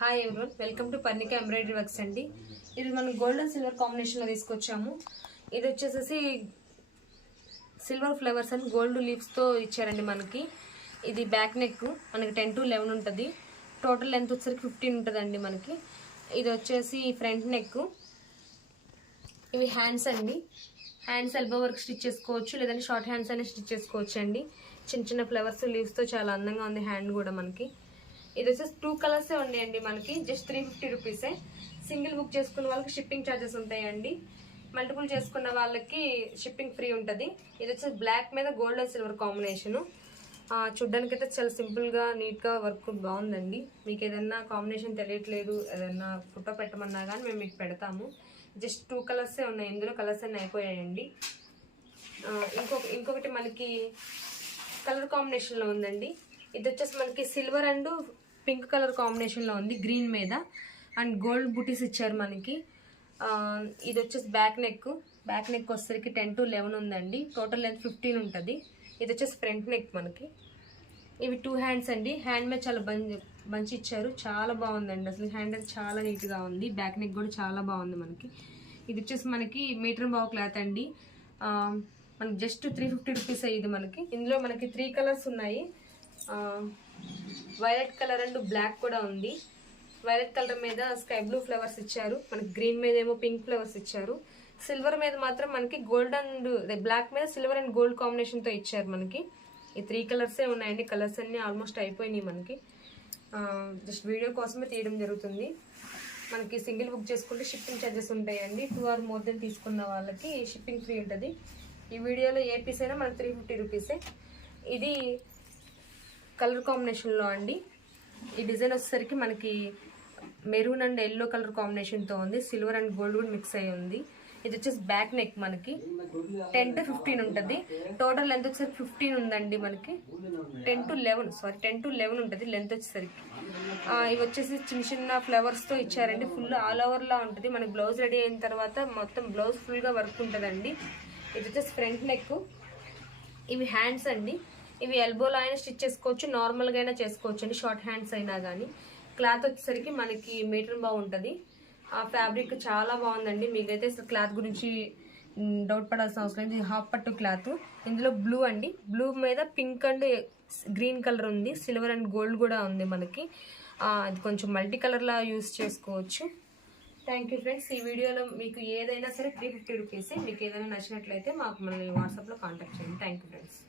Hi everyone, welcome to Parnika embroidery works అండి. ఇది మనం గోల్డ్ అండ్ సిల్వర్ కాంబినేషన్లో తీసుకొచ్చాము. ఇది వచ్చేసేసి సిల్వర్ ఫ్లవర్స్ అండ్ గోల్డ్ లీవ్స్తో ఇచ్చారండి మనకి. ఇది బ్యాక్ నెక్, మనకి 10 to 11 ఉంటుంది. టోటల్ లెంత్ వచ్చేసరికి 15 ఉంటుందండి మనకి. ఇది వచ్చేసి ఫ్రంట్ నెక్. ఇవి హ్యాండ్స్ అండి. హ్యాండ్స్ ఎల్బో వర్క్ స్టిచ్ చేసుకోవచ్చు, లేదంటే షార్ట్ హ్యాండ్స్ అనేది స్టిచ్ చేసుకోవచ్చు అండి. చిన్న చిన్న ఫ్లవర్స్ లీవ్స్తో చాలా అందంగా ఉంది హ్యాండ్ కూడా మనకి. ఇది వచ్చేసి 2 కలర్సే ఉన్నాయండి మనకి. జస్ట్ 350 రూపీసే. సింగిల్ బుక్ చేసుకున్న వాళ్ళకి షిప్పింగ్ ఛార్జెస్ ఉంటాయండి. మల్టిపుల్ చేసుకున్న వాళ్ళకి షిప్పింగ్ ఫ్రీ ఉంటుంది. ఇది వచ్చేసి బ్లాక్ మీద గోల్డ్ అండ్ సిల్వర్ కాంబినేషను. చూడ్డానికి అయితే చాలా సింపుల్గా నీట్గా వర్క్ బాగుందండి. మీకు ఏదైనా కాంబినేషన్ తెలియట్లేదు, ఏదైనా ఫోటో పెట్టమన్నా కానీ మేము మీకు పెడతాము. జస్ట్ 2 కలర్సే ఉన్నాయి, ఇందులో కలర్స్ అన్నీ అయిపోయాయండి. ఇంకొకటి మనకి కలర్ కాంబినేషన్లో ఉందండి. ఇది వచ్చేసి మనకి సిల్వర్ అండ్ పింక్ కలర్ కాంబినేషన్లో ఉంది, గ్రీన్ మీద. అండ్ గోల్డ్ బుటీస్ ఇచ్చారు మనకి. ఇది వచ్చేసి బ్యాక్ నెక్ వచ్చేసరికి 10 to 11 ఉందండి. టోటల్ లెంత్ 15 ఉంటుంది. ఇది వచ్చేసి ఫ్రంట్ నెక్ మనకి. ఇవి 2 హ్యాండ్స్ అండి. హ్యాండ్ మీద చాలా బంచి ఇచ్చారు, చాలా బాగుందండి. అసలు హ్యాండ్ అయితే చాలా నీట్గా ఉంది. బ్యాక్ నెక్ కూడా చాలా బాగుంది మనకి. ఇది వచ్చేసి మనకి మీటర్ బావు క్లాత్ అండి. మనకి జస్ట్ 350 రూపీస్ అయ్యింది మనకి. ఇందులో మనకి 3 కలర్స్ ఉన్నాయి. వైలెట్ కలర్ అండ్ బ్లాక్ కూడా ఉంది. వైలెట్ కలర్ మీద స్కై బ్లూ ఫ్లవర్స్ ఇచ్చారు మనకి. గ్రీన్ మీద ఏమో పింక్ ఫ్లవర్స్ ఇచ్చారు. సిల్వర్ మీద మాత్రం మనకి గోల్డ్ అండ్ బ్లాక్ మీద సిల్వర్ అండ్ గోల్డ్ కాంబినేషన్తో ఇచ్చారు మనకి. ఈ 3 కలర్సే ఉన్నాయండి. కలర్స్ అన్నీ ఆల్మోస్ట్ అయిపోయినాయి మనకి. జస్ట్ వీడియో కోసమే తీయడం జరుగుతుంది. మనకి సింగిల్ బుక్ చేసుకుంటే షిప్పింగ్ ఛార్జెస్ ఉంటాయండి. 2 or more than తీసుకున్న వాళ్ళకి షిప్పింగ్ ఫ్రీ ఉంటుంది. ఈ వీడియోలో ఏ పీస్ అయినా మనకి 350 రూపీసే. ఇది కలర్ కాంబినేషన్లో అండి. ఈ డిజైన్ వచ్చేసరికి మనకి మెరూన్ అండ్ ఎల్లో కలర్ కాంబినేషన్తో ఉంది. సిల్వర్ అండ్ గోల్డ్ కూడా మిక్స్ అయ్యి ఉంది. ఇది వచ్చేసి బ్యాక్ నెక్ మనకి 10 to 15 ఉంటుంది. టోటల్ లెంత్ వచ్చేసరికి 15 ఉందండి మనకి. 10 to 11 ఉంటుంది లెంత్ వచ్చేసరికి. ఇవి వచ్చేసి చిన్న చిన్న ఫ్లవర్స్తో ఇచ్చారండి. ఫుల్ ఆల్ ఓవర్లా ఉంటుంది. మనకి బ్లౌజ్ రెడీ అయిన తర్వాత మొత్తం బ్లౌజ్ ఫుల్గా వర్క్ ఉంటుందండి. ఇది వచ్చేసి ఫ్రంట్ నెక్. ఇవి హ్యాండ్స్ అండి. ఇవి ఎల్బోలో అయినా స్టిచ్ చేసుకోవచ్చు, నార్మల్గా అయినా చేసుకోవచ్చు అండి, షార్ట్ హ్యాండ్స్ అయినా కానీ. క్లాత్ వచ్చేసరికి మనకి మీటర్ బాగుంటుంది. ఆ ఫ్యాబ్రిక్ చాలా బాగుందండి. మీకైతే అసలు క్లాత్ గురించి డౌట్ పడాల్సిన అవసరం లేదు. ఇది హాఫ్ పట్టు క్లాత్. ఇందులో బ్లూ అండి. బ్లూ మీద పింక్ అండ్ గ్రీన్ కలర్ ఉంది. సిల్వర్ అండ్ గోల్డ్ కూడా ఉంది మనకి. అది కొంచెం మల్టీ కలర్లా యూస్ చేసుకోవచ్చు. Thank you friends. ఈ వీడియోలో మీకు ఏదైనా సరే 350 రూపీసే. మీకు ఏదైనా నచ్చినట్లయితే మనల్ని వాట్సాప్లో కాంటాక్ట్ చేయండి. Thank you friends.